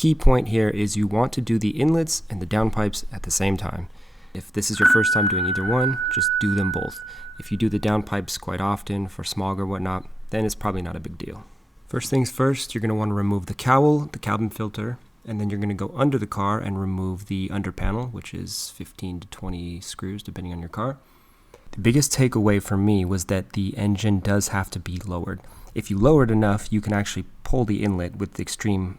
key point here is you want to do the inlets and the downpipes at the same time. If this is your first time doing either one, just do them both. If you do the downpipes quite often for smog or whatnot, then it's probably not a big deal. First things first, you're going to want to remove the cowl, the cabin filter, and then you're going to go under the car and remove the under panel, which is 15 to 20 screws depending on your car. The biggest takeaway for me was that the engine does have to be lowered. If you lower it enough, you can actually pull the inlet with extreme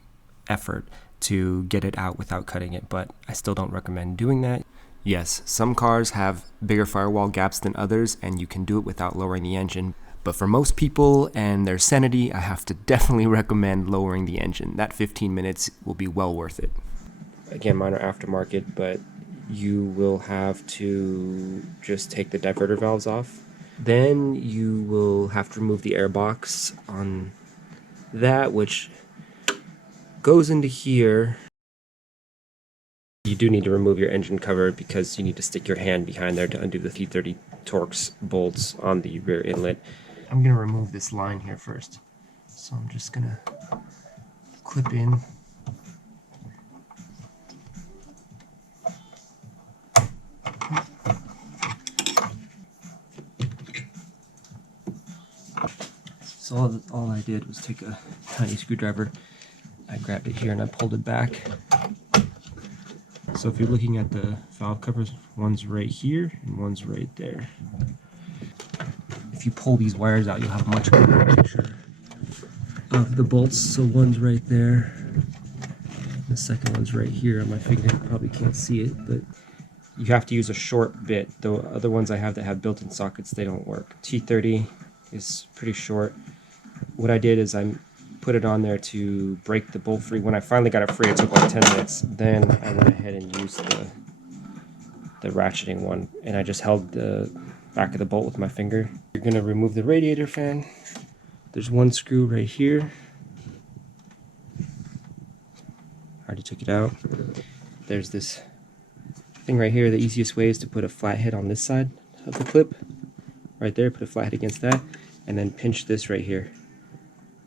effort to get it out without cutting it, but I still don't recommend doing that. Yes, some cars have bigger firewall gaps than others, and you can do it without lowering the engine. But for most people and their sanity, I have to definitely recommend lowering the engine. That 15 minutes will be well worth it. Again, mine are aftermarket, but you will have to just take the diverter valves off. Then you will have to remove the air box on that, which goes into here. You do need to remove your engine cover because you need to stick your hand behind there to undo the T30 Torx bolts on the rear inlet. I'm going to remove this line here first. So I'm just going to clip in. So all I did was take a tiny screwdriver, I grabbed it here and I pulled it back. So if you're looking at the valve covers, one's right here and one's right there. If you pull these wires out, you'll have a much clearer picture of the bolts. So one's right there, the second one's right here on my finger. You probably can't see it, but you have to use a short bit. The other ones I have that have built-in sockets, they don't work. T30 is pretty short. What I did is I put it on there to break the bolt free. When I finally got it free, it took like 10 minutes. Then I went ahead and used the ratcheting one, and I just held the back of the bolt with my finger. You're going to remove the radiator fan. There's one screw right here. I already took it out. There's this thing right here. The easiest way is to put a flathead on this side of the clip. Right there, put a flathead against that, and then pinch this right here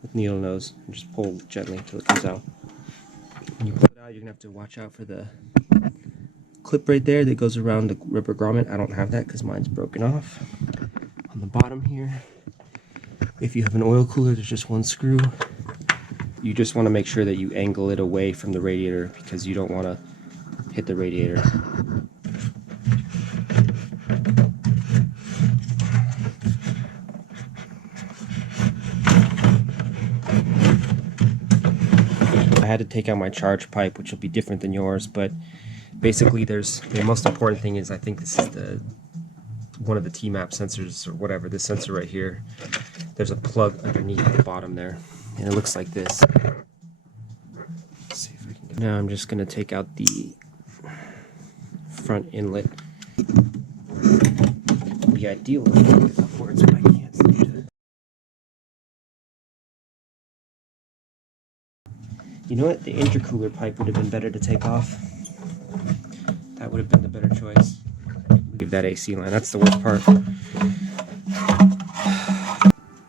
with needle nose and just pull gently until it comes out. When you pull it out, you're gonna have to watch out for the clip right there that goes around the rubber grommet. I don't have that because mine's broken off. On the bottom here, if you have an oil cooler, there's just one screw. You just want to make sure that you angle it away from the radiator because you don't want to hit the radiator. I had to take out my charge pipe, which will be different than yours, but basically the most important thing is, I think this is one of the T-map sensors or whatever, this sensor right here. There's a plug underneath the bottom there, and it looks like this. Let's see if I can get... Now I'm just going to take out the front inlet. It'd be ideal if I could get upwards, but I can't seem to. You know what? The intercooler pipe would have been better to take off. That would have been the better choice. Give that AC line. That's the worst part.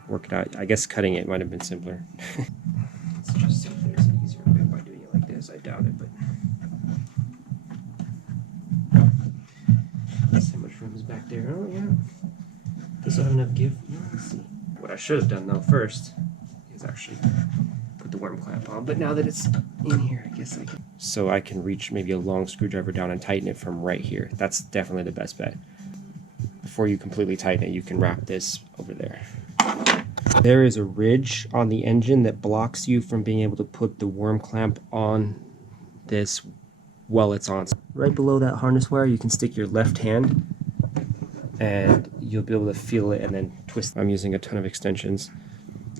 Work it out. I guess cutting it might have been simpler. Let's just see if there's an easier way by doing it like this. I doubt it, but let's see how much room is back there. Oh yeah. Does it have enough give? No, let's see. What I should have done though first is actually put the worm clamp on, but now that it's in here, I guess I can. So I can reach maybe a long screwdriver down and tighten it from right here. That's definitely the best bet. Before you completely tighten it, you can wrap this over there. There is a ridge on the engine that blocks you from being able to put the worm clamp on this while it's on. Right below that harness wire, you can stick your left hand and you'll be able to feel it and then twist. I'm using a ton of extensions,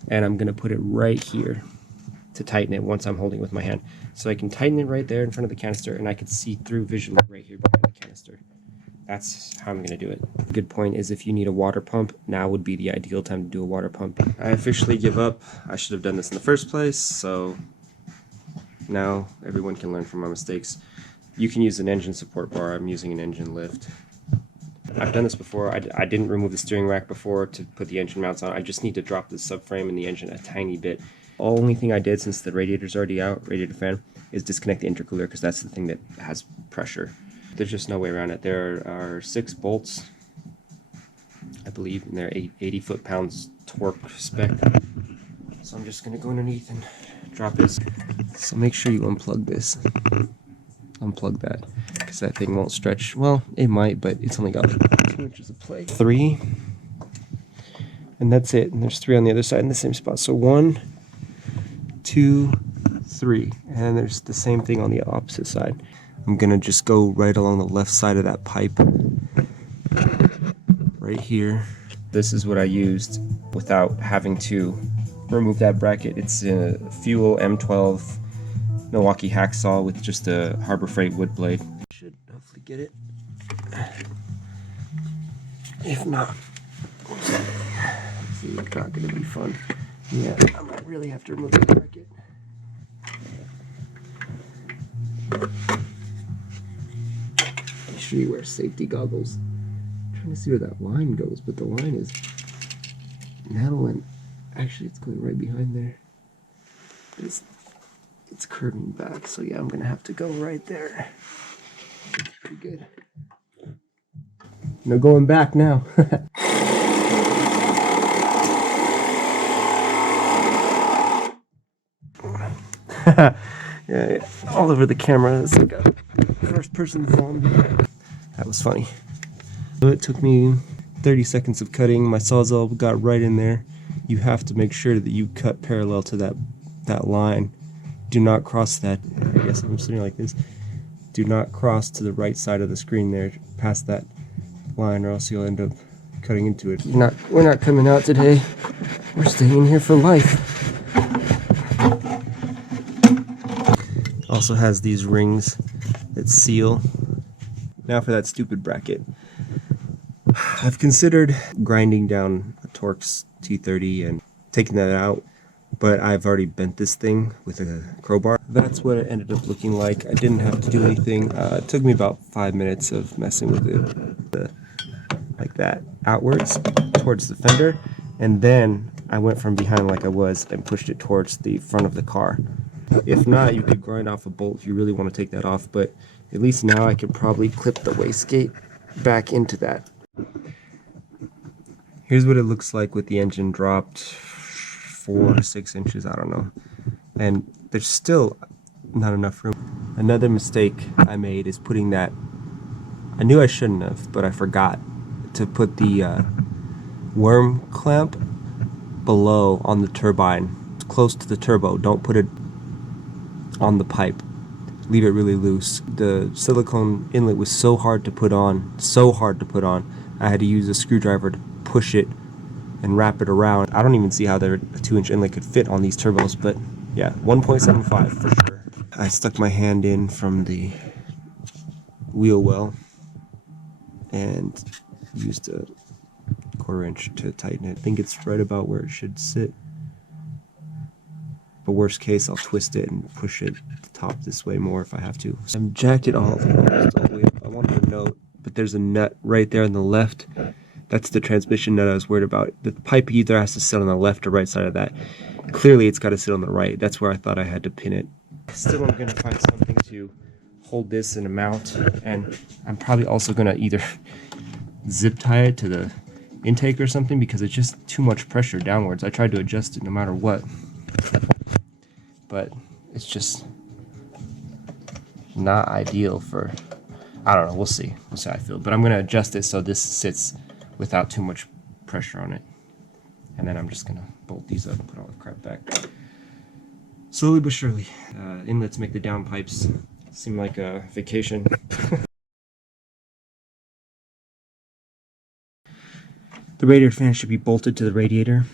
and I'm going to put it right here to tighten it once I'm holding it with my hand. So I can tighten it right there in front of the canister, and I can see through visually right here behind the canister. That's how I'm going to do it. A good point is if you need a water pump, now would be the ideal time to do a water pump. I officially give up. I should have done this in the first place, so now everyone can learn from my mistakes. You can use an engine support bar. I'm using an engine lift. I've done this before. I didn't remove the steering rack before to put the engine mounts on. I just need to drop the subframe and the engine a tiny bit. Only thing I did, since the radiator's already out, radiator fan, is disconnect the intercooler, because that's the thing that has pressure. There's just no way around it. There are 6 bolts, I believe, and they're 80 foot-pounds torque spec. So I'm just going to go underneath and drop this. So make sure you unplug this. Unplug that, because that thing won't stretch. Well, it might, but it's only got like 2 inches of play. 3. And that's it. And there's 3 on the other side in the same spot. So 1, 2, 3. And there's the same thing on the opposite side. I'm gonna just go right along the left side of that pipe. Right here. This is what I used without having to remove that bracket. It's a Fuel M12 Milwaukee hacksaw with just a Harbor Freight wood blade. Should hopefully get it. If not, it's not gonna be fun. Yeah, I might really have to remove the bracket. Make sure you wear safety goggles. I'm trying to see where that line goes, but the line is metal, and actually it's going right behind there. It's curving back, so yeah, I'm gonna have to go right there. Pretty good. No going back now. Yeah, all over the camera. It's like a first-person zombie. That was funny. So it took me 30 seconds of cutting. My sawzall got right in there. You have to make sure that you cut parallel to that line. Do not cross that. I guess I'm sitting like this. Do not cross to the right side of the screen there, past that line, or else you'll end up cutting into it. We're not coming out today. We're staying here for life. Also has these rings that seal. Now for that stupid bracket. I've considered grinding down a Torx T30 and taking that out, but I've already bent this thing with a crowbar. That's what it ended up looking like. I didn't have to do anything. It took me about 5 minutes of messing with it, like that, outwards towards the fender, and then I went from behind like I was and pushed it towards the front of the car. If not, you could grind off a bolt if you really want to take that off, but at least now I could probably clip the wastegate back into that. Here's what it looks like with the engine dropped 4 to 6 inches, I don't know. And there's still not enough room. Another mistake I made is putting that, I knew I shouldn't have, but I forgot to put the worm clamp below on the turbine, close to the turbo. Don't put it on the pipe. Leave it really loose. The silicone inlet was so hard to put on, I had to use a screwdriver to push it and wrap it around. I don't even see how a 2-inch inlet could fit on these turbos, but yeah, 1.75 for sure. I stuck my hand in from the wheel well and used a 1/4 inch to tighten it. I think it's right about where it should sit. But worst case, I'll twist it and push it to the top this way more if I have to. So I've jacked it almost all the way up. I wanted to note, but there's a nut right there on the left. That's the transmission nut I was worried about. The pipe either has to sit on the left or right side of that. Clearly, it's got to sit on the right. That's where I thought I had to pin it. Still, I'm going to find something to hold this in a mount, and I'm probably also going to either zip tie it to the intake or something, because it's just too much pressure downwards. I tried to adjust it no matter what, but it's just not ideal for, I don't know, we'll see how I feel. But I'm going to adjust it so this sits without too much pressure on it. And then I'm just going to bolt these up and put all the crap back. Slowly but surely. Inlets make the downpipes seem like a vacation. The radiator fan should be bolted to the radiator,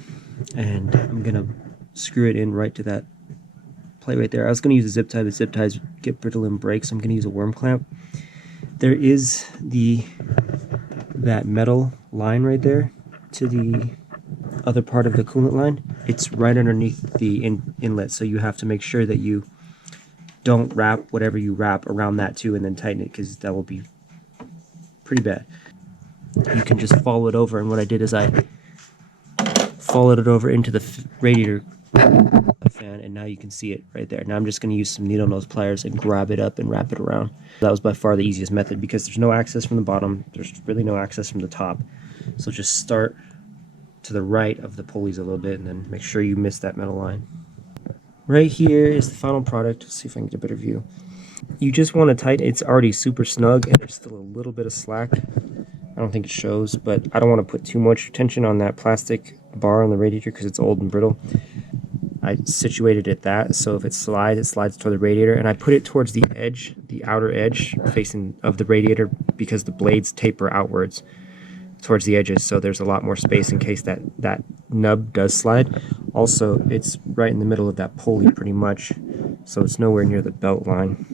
and I'm going to screw it in right to that plate right there. I was going to use a zip tie, but zip ties get brittle and break, so I'm going to use a worm clamp. There is that metal line right there to the other part of the coolant line. It's right underneath the inlet, so you have to make sure that you don't wrap whatever you wrap around that too and then tighten it, because that will be pretty bad. You can just follow it over, and what I did is I followed it over into the radiator fan, and now you can see it right there. Now I'm just going to use some needle nose pliers and grab it up and wrap it around. That was by far the easiest method because there's no access from the bottom, there's really no access from the top. So just start to the right of the pulleys a little bit and then make sure you miss that metal line. Right here is the final product. Let's see if I can get a better view. You just want to tighten. It's already super snug and there's still a little bit of slack. I don't think it shows, but I don't want to put too much tension on that plastic bar on the radiator because it's old and brittle. I situated it that, so if it slides toward the radiator, and I put it towards the edge, the outer edge facing of the radiator because the blades taper outwards towards the edges, so there's a lot more space in case that nub does slide. Also, it's right in the middle of that pulley pretty much, so it's nowhere near the belt line.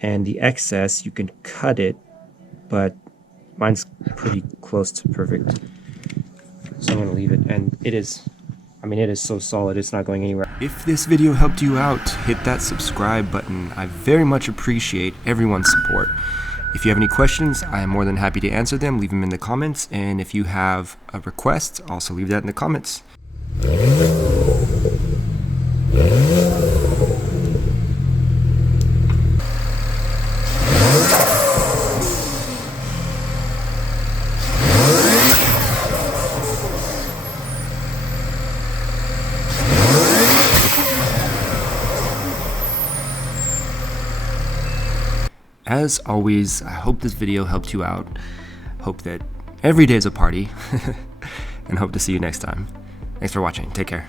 And the excess, you can cut it, but mine's pretty close to perfect. So I'm going to leave it, and it is so solid, it's not going anywhere. If this video helped you out, hit that subscribe button. I very much appreciate everyone's support. If you have any questions, I am more than happy to answer them. Leave them in the comments, and if you have a request, also leave that in the comments. As always, I hope this video helped you out. Hope that every day is a party, and hope to see you next time. Thanks for watching. Take care.